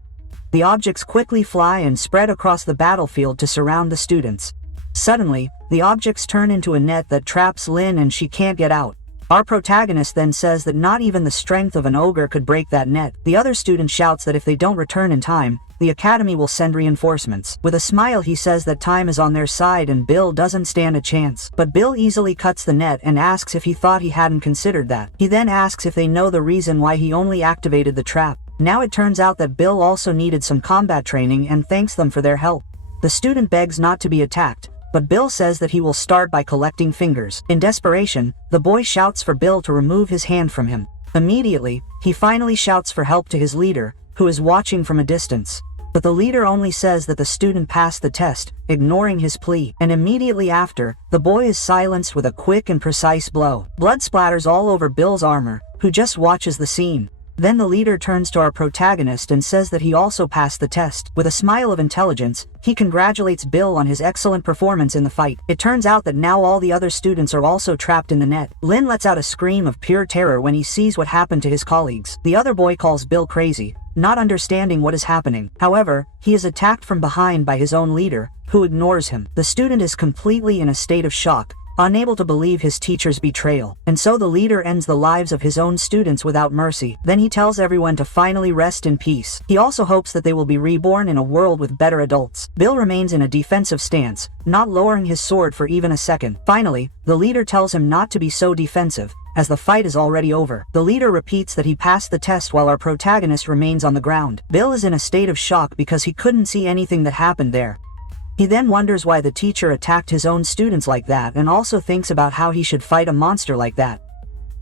The objects quickly fly and spread across the battlefield to surround the students. Suddenly, the objects turn into a net that traps Lynn and she can't get out. Our protagonist then says that not even the strength of an ogre could break that net. The other student shouts that if they don't return in time, the academy will send reinforcements. With a smile he says that time is on their side and Bill doesn't stand a chance. But Bill easily cuts the net and asks if he thought he hadn't considered that. He then asks if they know the reason why he only activated the trap. Now it turns out that Bill also needed some combat training and thanks them for their help. The student begs not to be attacked, but Bill says that he will start by collecting fingers. In desperation, the boy shouts for Bill to remove his hand from him. Immediately, he finally shouts for help to his leader, who is watching from a distance. But the leader only says that the student passed the test, ignoring his plea. And immediately after, the boy is silenced with a quick and precise blow. Blood splatters all over Bill's armor, who just watches the scene. Then the leader turns to our protagonist and says that he also passed the test. With a smile of intelligence, he congratulates Bill on his excellent performance in the fight. It turns out that now all the other students are also trapped in the net. Lynn lets out a scream of pure terror when he sees what happened to his colleagues. The other boy calls Bill crazy, not understanding what is happening. However, he is attacked from behind by his own leader, who ignores him. The student is completely in a state of shock, unable to believe his teacher's betrayal. And so the leader ends the lives of his own students without mercy. Then he tells everyone to finally rest in peace. He also hopes that they will be reborn in a world with better adults. Bill remains in a defensive stance, not lowering his sword for even a second. Finally, the leader tells him not to be so defensive, as the fight is already over. The leader repeats that he passed the test while our protagonist remains on the ground. Bill is in a state of shock because he couldn't see anything that happened there. He then wonders why the teacher attacked his own students like that and also thinks about how he should fight a monster like that.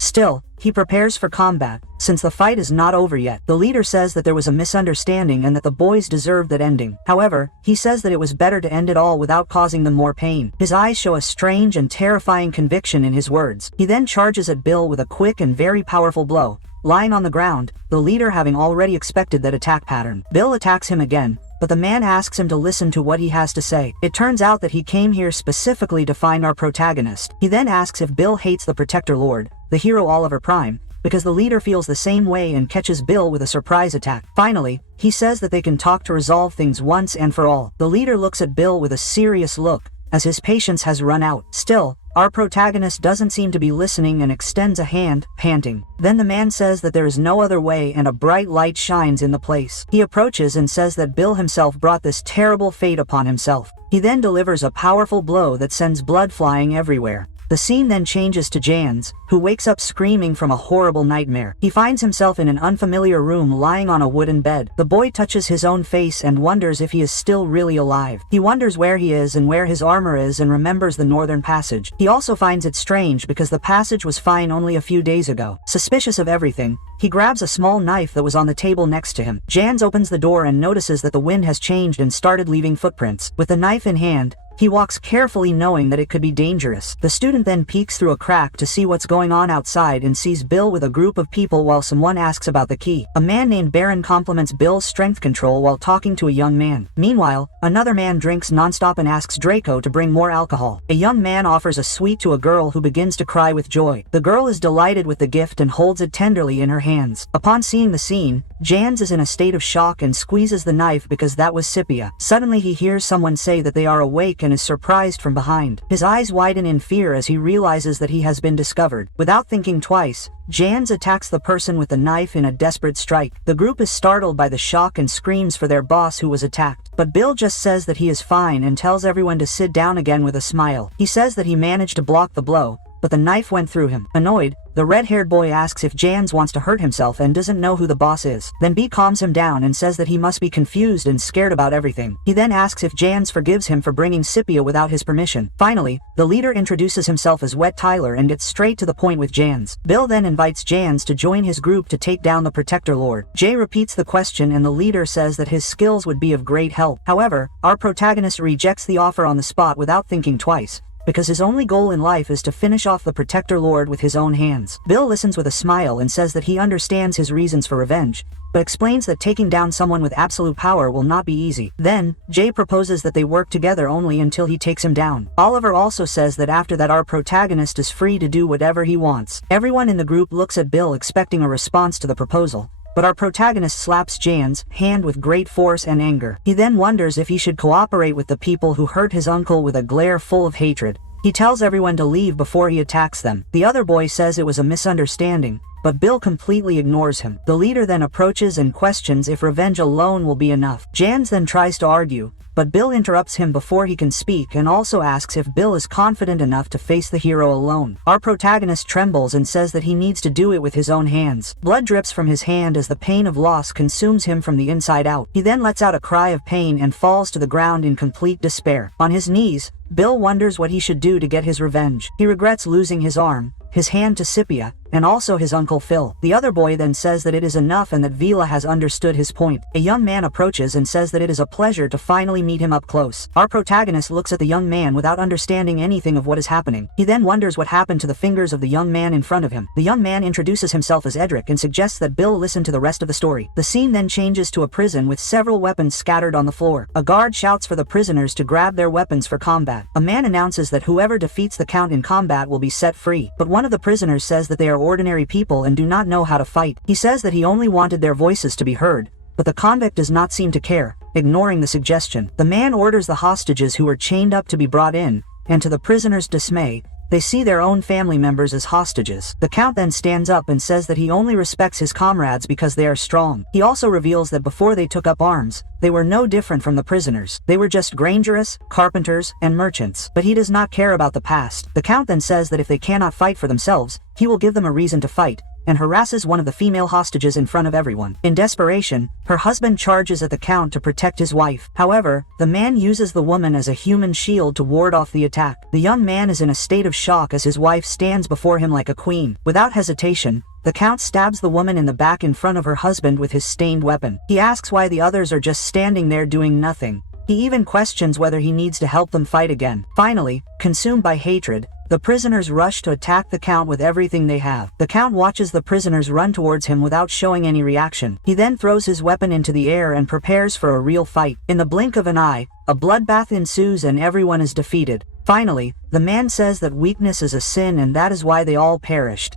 Still, he prepares for combat, since the fight is not over yet. The leader says that there was a misunderstanding and that the boys deserved that ending. However, he says that it was better to end it all without causing them more pain. His eyes show a strange and terrifying conviction in his words. He then charges at Bill with a quick and very powerful blow. Lying on the ground, the leader having already expected that attack pattern. Bill attacks him again, but the man asks him to listen to what he has to say. It turns out that he came here specifically to find our protagonist. He then asks if Bill hates the Protector Lord, the hero Oliver Prime, because the leader feels the same way and catches Bill with a surprise attack. Finally, he says that they can talk to resolve things once and for all. The leader looks at Bill with a serious look, as his patience has run out. Still, our protagonist doesn't seem to be listening and extends a hand, panting. Then the man says that there is no other way and a bright light shines in the place. He approaches and says that Bill himself brought this terrible fate upon himself. He then delivers a powerful blow that sends blood flying everywhere. The scene then changes to Jans, who wakes up screaming from a horrible nightmare. He finds himself in an unfamiliar room lying on a wooden bed. The boy touches his own face and wonders if he is still really alive. He wonders where he is and where his armor is and remembers the northern passage. He also finds it strange because the passage was fine only a few days ago. Suspicious of everything, he grabs a small knife that was on the table next to him. Jans opens the door and notices that the wind has changed and started leaving footprints. With the knife in hand, he walks carefully knowing that it could be dangerous. The student then peeks through a crack to see what's going on outside and sees Bill with a group of people while someone asks about the key. A man named Baron compliments Bill's strength control while talking to a young man. Meanwhile, another man drinks nonstop and asks Draco to bring more alcohol. A young man offers a sweet to a girl who begins to cry with joy. The girl is delighted with the gift and holds it tenderly in her hands. Upon seeing the scene, Jans is in a state of shock and squeezes the knife because that was Scipia. Suddenly he hears someone say that they are awake and is surprised from behind. His eyes widen in fear as he realizes that he has been discovered. Without thinking twice, Jans attacks the person with the knife in a desperate strike. The group is startled by the shock and screams for their boss who was attacked. But Bill just says that he is fine and tells everyone to sit down again with a smile. He says that he managed to block the blow, but the knife went through him. Annoyed, the red-haired boy asks if Jans wants to hurt himself and doesn't know who the boss is. Then B calms him down and says that he must be confused and scared about everything. He then asks if Jans forgives him for bringing Scipia without his permission. Finally, the leader introduces himself as Wet Tyler and gets straight to the point with Jans. Bill then invites Jans to join his group to take down the Protector Lord. Jay repeats the question and the leader says that his skills would be of great help. However, our protagonist rejects the offer on the spot without thinking twice, because his only goal in life is to finish off the Protector Lord with his own hands. Bill listens with a smile and says that he understands his reasons for revenge, but explains that taking down someone with absolute power will not be easy. Then, Jay proposes that they work together only until he takes him down. Oliver also says that after that our protagonist is free to do whatever he wants. Everyone in the group looks at Bill expecting a response to the proposal, but our protagonist slaps Jan's hand with great force and anger. He then wonders if he should cooperate with the people who hurt his uncle with a glare full of hatred. He tells everyone to leave before he attacks them. The other boy says it was a misunderstanding, but Bill completely ignores him. The leader then approaches and questions if revenge alone will be enough. Jans then tries to argue, but Bill interrupts him before he can speak and also asks if Bill is confident enough to face the hero alone. Our protagonist trembles and says that he needs to do it with his own hands. Blood drips from his hand as the pain of loss consumes him from the inside out. He then lets out a cry of pain and falls to the ground in complete despair. On his knees, Bill wonders what he should do to get his revenge. He regrets losing his arm, his hand to Scipia, and also his uncle Phil. The other boy then says that it is enough and that Vila has understood his point. A young man approaches and says that it is a pleasure to finally meet him up close. Our protagonist looks at the young man without understanding anything of what is happening. He then wonders what happened to the fingers of the young man in front of him. The young man introduces himself as Edric and suggests that Bill listen to the rest of the story. The scene then changes to a prison with several weapons scattered on the floor. A guard shouts for the prisoners to grab their weapons for combat. A man announces that whoever defeats the count in combat will be set free, but one of the prisoners says that they are ordinary people and do not know how to fight. He says that he only wanted their voices to be heard, but the convict does not seem to care, ignoring the suggestion. The man orders the hostages who are chained up to be brought in, and to the prisoners' dismay, they see their own family members as hostages. The count then stands up and says that he only respects his comrades because they are strong. He also reveals that before they took up arms, they were no different from the prisoners. They were just grangerous, carpenters, and merchants. But he does not care about the past. The count then says that if they cannot fight for themselves, he will give them a reason to fight, and harasses one of the female hostages in front of everyone. In desperation, her husband charges at the Count to protect his wife. However, the man uses the woman as a human shield to ward off the attack. The young man is in a state of shock as his wife stands before him like a queen. Without hesitation, the Count stabs the woman in the back in front of her husband with his stained weapon. He asks why the others are just standing there doing nothing. He even questions whether he needs to help them fight again. Finally, consumed by hatred, the prisoners rush to attack the Count with everything they have. The Count watches the prisoners run towards him without showing any reaction. He then throws his weapon into the air and prepares for a real fight. In the blink of an eye, a bloodbath ensues and everyone is defeated. Finally, the man says that weakness is a sin and that is why they all perished.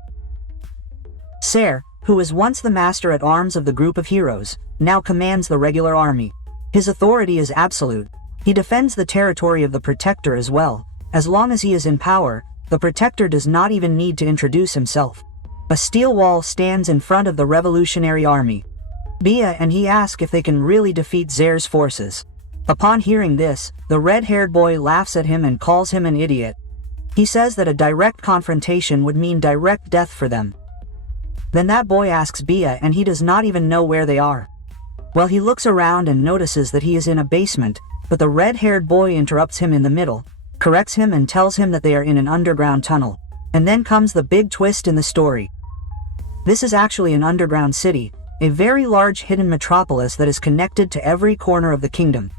Ser, who was once the master at arms of the group of heroes, now commands the regular army. His authority is absolute. He defends the territory of the Protector as well. As long as he is in power, the Protector does not even need to introduce himself. A steel wall stands in front of the revolutionary army. Bia and he ask if they can really defeat Zer's forces. Upon hearing this, the red-haired boy laughs at him and calls him an idiot. He says that a direct confrontation would mean direct death for them. Then that boy asks Bia and he does not even know where they are. Well, he looks around and notices that he is in a basement, but the red-haired boy interrupts him in the middle, corrects him and tells him that they are in an underground tunnel. And then comes the big twist in the story. This is actually an underground city, a very large hidden metropolis that is connected to every corner of the kingdom.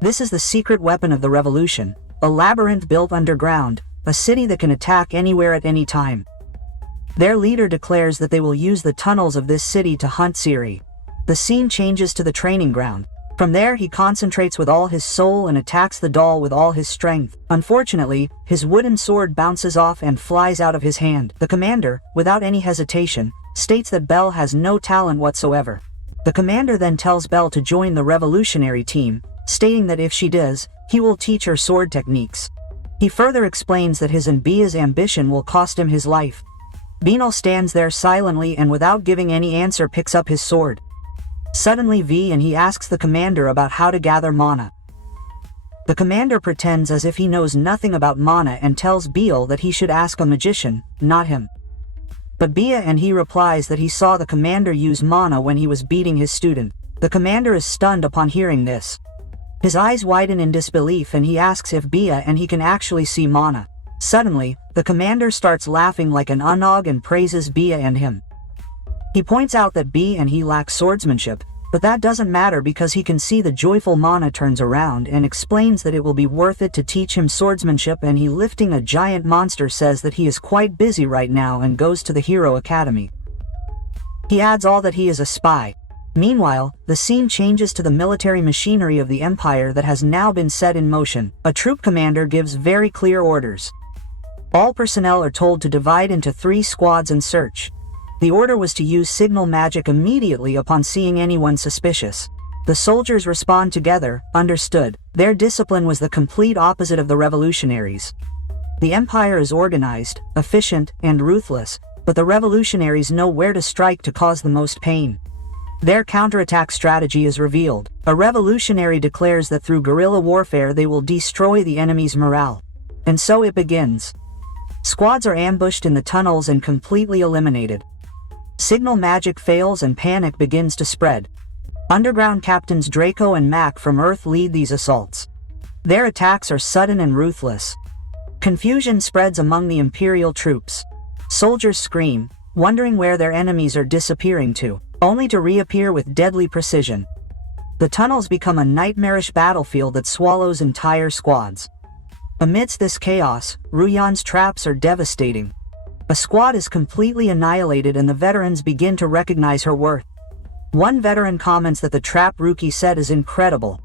This is the secret weapon of the revolution, a labyrinth built underground, a city that can attack anywhere at any time. Their leader declares that they will use the tunnels of this city to hunt Siri. The scene changes to the training ground. From there he concentrates with all his soul and attacks the doll with all his strength. Unfortunately, his wooden sword bounces off and flies out of his hand. The commander, without any hesitation, states that Belle has no talent whatsoever. The commander then tells Belle to join the revolutionary team, stating that if she does, he will teach her sword techniques. He further explains that his and Bia's ambition will cost him his life. Binal stands there silently and without giving any answer picks up his sword. Suddenly V and he asks the commander about how to gather mana. The commander pretends as if he knows nothing about mana and tells Bial that he should ask a magician, not him. But Bia and he replies that he saw the commander use mana when he was beating his student. The commander is stunned upon hearing this. His eyes widen in disbelief and he asks if Bia and he can actually see mana. Suddenly, the commander starts laughing like an unog and praises Bia and him. He points out that B and he lack swordsmanship, but that doesn't matter because he can see the joyful mana turns around and explains that it will be worth it to teach him swordsmanship, and he, lifting a giant monster, says that he is quite busy right now and goes to the Hero Academy. He adds all that he is a spy. Meanwhile, the scene changes to the military machinery of the Empire that has now been set in motion. A troop commander gives very clear orders. All personnel are told to divide into 3 squads and search. The order was to use signal magic immediately upon seeing anyone suspicious. The soldiers respond together, understood. Their discipline was the complete opposite of the revolutionaries. The Empire is organized, efficient, and ruthless, but the revolutionaries know where to strike to cause the most pain. Their counterattack strategy is revealed. A revolutionary declares that through guerrilla warfare they will destroy the enemy's morale. And so it begins. Squads are ambushed in the tunnels and completely eliminated. Signal magic fails and panic begins to spread. Underground captains Draco and Mac from Earth lead these assaults. Their attacks are sudden and ruthless. Confusion spreads among the Imperial troops. Soldiers scream, wondering where their enemies are disappearing to, only to reappear with deadly precision. The tunnels become a nightmarish battlefield that swallows entire squads. Amidst this chaos, Ruyan's traps are devastating. A squad is completely annihilated and the veterans begin to recognize her worth. One veteran comments that the trap rookie set is incredible.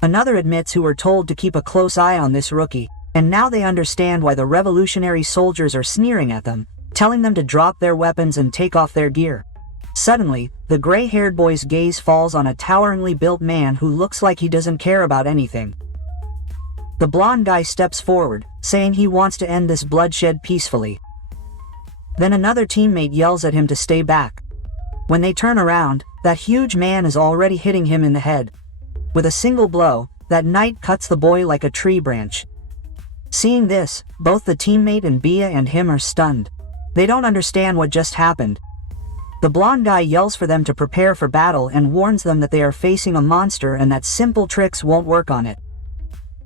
Another admits who were told to keep a close eye on this rookie, and now they understand why the revolutionary soldiers are sneering at them, telling them to drop their weapons and take off their gear. Suddenly, the gray-haired boy's gaze falls on a toweringly built man who looks like he doesn't care about anything. The blonde guy steps forward, saying he wants to end this bloodshed peacefully. Then another teammate yells at him to stay back. When they turn around, that huge man is already hitting him in the head. With a single blow, that knight cuts the boy like a tree branch. Seeing this, both the teammate and Bia and him are stunned. They don't understand what just happened. The blonde guy yells for them to prepare for battle and warns them that they are facing a monster and that simple tricks won't work on it.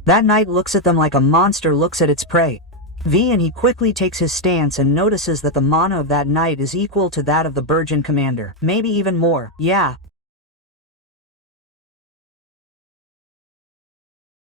That knight looks at them like a monster looks at its prey. And he quickly takes his stance and notices that the mana of that knight is equal to that of the Burgeon commander. Maybe even more. Yeah,